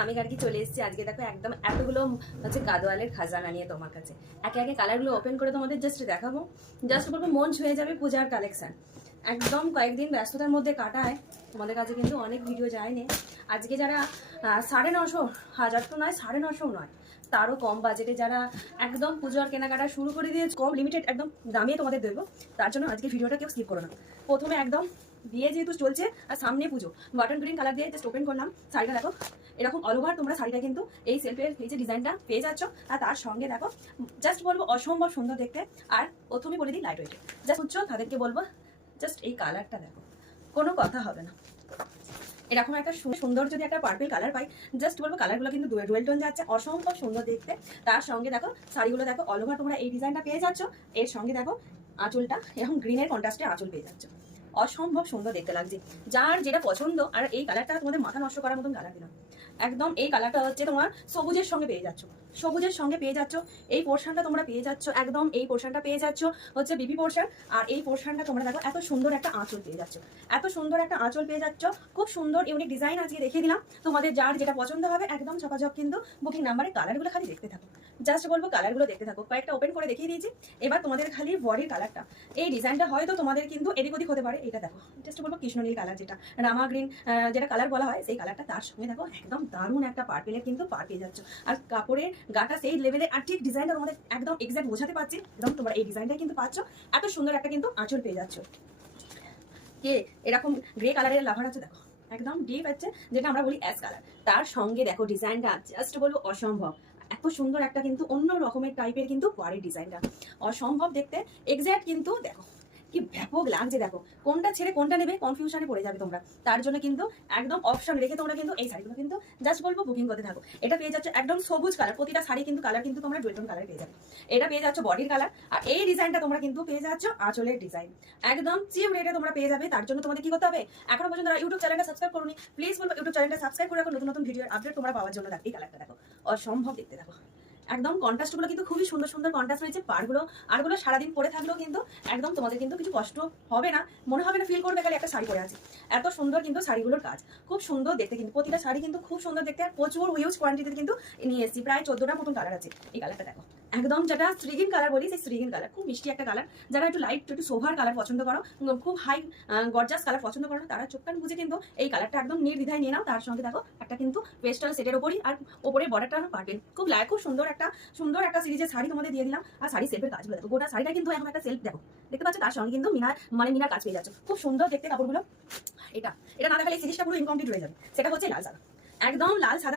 আমি আর কি চলে এসেছি আজকে। দেখো একদম এতগুলো হচ্ছে গাদোয়ালের খাজানা নিয়ে তোমার কাছে একে একে কালারগুলো ওপেন করে তোমাদের জাস্ট দেখাবো। জাস্ট বলবো মন ছুঁয়ে যাবে পূজার কালেকশন। একদম কয়েকদিন ব্যস্ততার মধ্যে কাটায়, তোমাদের কাছে কিন্তু অনেক ভিডিও যায়নি। আজকে যারা 950 হাজার তো নয়, 950 নয়, তারও কম বাজেটে যারা একদম পুজোর কেনাকাটা শুরু করে দিয়েছে, কম লিমিটেড একদম দামিয়ে তোমাদের দেবো, তার জন্য আজকে ভিডিওটা কেউ স্কিপ করো না। প্রথমে একদম বিয়ে যেহেতু চলছে আর সামনে পুজো, বাটন গ্রিন কালার দিয়ে জাস্ট ওপেন করলাম। শাড়িটা দেখো এরকম অল ওভার তোমরা শাড়িটা কিন্তু এই সেলফের এই যে ডিজাইনটা পেয়ে যাচ্ছ। আর তার সঙ্গে দেখো জাস্ট বলবো অসম্ভব সুন্দর দেখতে। আর প্রথমে বলে দিই লাইট ওয়েটে জাস্ট বুঝছো, তাদেরকে বলবো জাস্ট এই কালারটা দেখো, কোনো কথা হবে না। এরকম একটা সুন্দর যদি একটা পার্পল কালার পাই, জাস্ট বলবো কালারগুলো কিন্তু ডুয়েল টোন যাচ্ছে, অসম্ভব সুন্দর দেখতে। তার সঙ্গে দেখো শাড়িগুলো দেখো অল ওভার তোমরা এই ডিজাইনটা পেয়ে যাচ্ছ। এর সঙ্গে দেখো আঁচলটা এরকম গ্রিনের কন্ট্রাস্টে আঁচল পেয়ে যাচ্ছ, অসম্ভব সুন্দর দেখতে লাগছে। যার যেটা পছন্দ, আর এই কালারটা তোমাদের মাথা নষ্ট করার মতন কালার দিলাম। একদম এই কালারটা হচ্ছে তোমার সবুজের সঙ্গে পেয়ে যাচ্ছ, সবুজের সঙ্গে পেয়ে যাচ্ছ। এই পোর্শনটা তোমরা পেয়ে যাচ্ছ, একদম এই পোর্শনটা পেয়ে যাচ্ছ হচ্ছে বিবি পোর্শন। আর এই পোর্শনটা তোমরা দেখো এত সুন্দর একটা আঁচল পেয়ে যাচ্ছ, এত সুন্দর একটা আঁচল পেয়ে যাচ্ছ। খুব সুন্দর ইউনিক ডিজাইন আজকে দেখিয়ে দিলাম। তোমাদের যার যেটা পছন্দ হবে একদম ঝপাঝপ কিন্তু বুকিং নাম্বারে কালারগুলো খালি দেখতে থাকো। জাস্ট বলবো কালারগুলো দেখতে থাকো, কয়েকটা ওপেন করে দেখিয়ে দিয়েছি। এবার তোমাদের খালি বডির কালারটা, এই ডিজাইনটা হয়তো তোমাদের কিন্তু এদিক ওদিক হতে পারে। এটা দেখো জাস্ট বলবো কৃষ্ণনীল কালার, যেটা রামা গ্রিন যেটা কালার বলা হয়, সেই কালারটা। তার সঙ্গে দেখো একদম দারুণ একটা পার্পেলের কিন্তু পার পেয়ে যাচ্ছ। আর কাপড়ের গাটা সেই লেভেলে, আর ঠিক ডিজাইনটা তোমাদের একদম এক্সাক্ট বোঝাতে পারছি। একদম তোমরা এই ডিজাইনটা কিন্তু পাচ্ছ, এত সুন্দর একটা কিন্তু আঁচল পেয়ে যাচ্ছ। কে এরকম গ্রে কালারের লাভার আছে দেখো, একদম ডিপ আছে, যেটা আমরা বলি অ্যাশ কালার। তার সঙ্গে দেখো ডিজাইনটা জাস্ট বলবো অসম্ভব, এত সুন্দর একটা কিন্তু অন্য রকমের টাইপের কিন্তু পরের ডিজাইনটা অসম্ভব দেখতে। এক্স্যাক্ট কিন্তু দেখো কি ব্যাপক লাগছে, দেখো কোনটা ছেড়ে কোনটা নেবে কনফিউশনে পড়ে যাবে তোমরা। তার জন্য কিন্তু একদম অপশন রেখে তোমরা কিন্তু এই শাড়িগুলো কিন্তু জাস্ট বলবো বুকিং করতে থাকো। এটা পেয়ে যাচ্ছে একদম সবুজ কালার, প্রতিটা শাড়ি কিন্তু কালার কিন্তু তোমরা ডুয়েল কালার পেয়ে যাবে। এটা পেয়ে যাচ্ছ বডির কালার। আর এই ডিজাইনটা তোমরা কিন্তু পেয়ে যাচ্ছ আঁচলের ডিজাইন, একদম চিপ রেটে তোমরা পেয়ে যাবে। তার জন্য তোমাদের কি করতে হবে, এখনো পর্যন্ত ইউটিউব চ্যানেলটা সাবস্ক্রাইব করোনি, প্লিজ বলবো ইউটিউব চ্যানেলটা সাবস্ক্রাইব করে রাখো, নতুন নতুন ভিডিওর আপডেট তোমরা পাওয়ার জন্য। এই কালারটা দেখো অসম্ভব দেখতে, দেখো একদম কন্ট্রাস্টগুলো কিন্তু খুবই সুন্দর সুন্দর কন্ট্রাস্ট রয়েছে। পাড়গুলো আরগুলো সারাদিন পরে থাকলেও কিন্তু একদম তোমাদের কিন্তু কিছু কষ্ট হবে না, মনে হবে না ফিল করবে খালি একটা শাড়ি পরে আছে। এত সুন্দর কিন্তু শাড়িগুলোর কাজ, খুব সুন্দর দেখতে কিন্তু প্রতিটা শাড়ি কিন্তু খুব সুন্দর দেখতে। আর প্রচুর হিউজ কোয়ান্টিটিতে কিন্তু নিয়ে এসেছি, প্রায় 14টার মতন কালার আছে। এই কালারটা দেখো একদম যেটা শ্রীগিন কালার বলি, সেই শ্রীগিন কালার খুব মিষ্টি একটা কালার। যারা একটু লাইট একটু সোভার কালার পছন্দ করো, খুব হাই গর্জাস কালার পছন্দ করো না, তারা চোখ কান বুঝে কিন্তু এই কালারটা একদম নির্দ্বিধায় নিয়ে নাও। তার সঙ্গে দেখো একটা কিন্তু পেস্টাল সেটের ওপরই, আর ওপরের বর্ডারটা পারবেন খুব খুব সুন্দর একটা সিরিজের শাড়ি তোমাদের দিয়ে দিলাম। আর শাড়ি সেলফের কাজগুলো দেখো, গোটা শাড়িটা কিন্তু এখন একটা সেলফ দেখো দেখতে পাচ্ছ। তার সঙ্গে কিন্তু মিনার কাজ পেয়ে যাচ্ছে, খুব সুন্দর দেখতে কাপড়গুলো। এটা এটা না দেখালে এই সিরিজটা পুরো ইনকমপ্লিট হয়ে যাবে। সেটা হচ্ছে লাল সাদা, একদম লাল সাদা।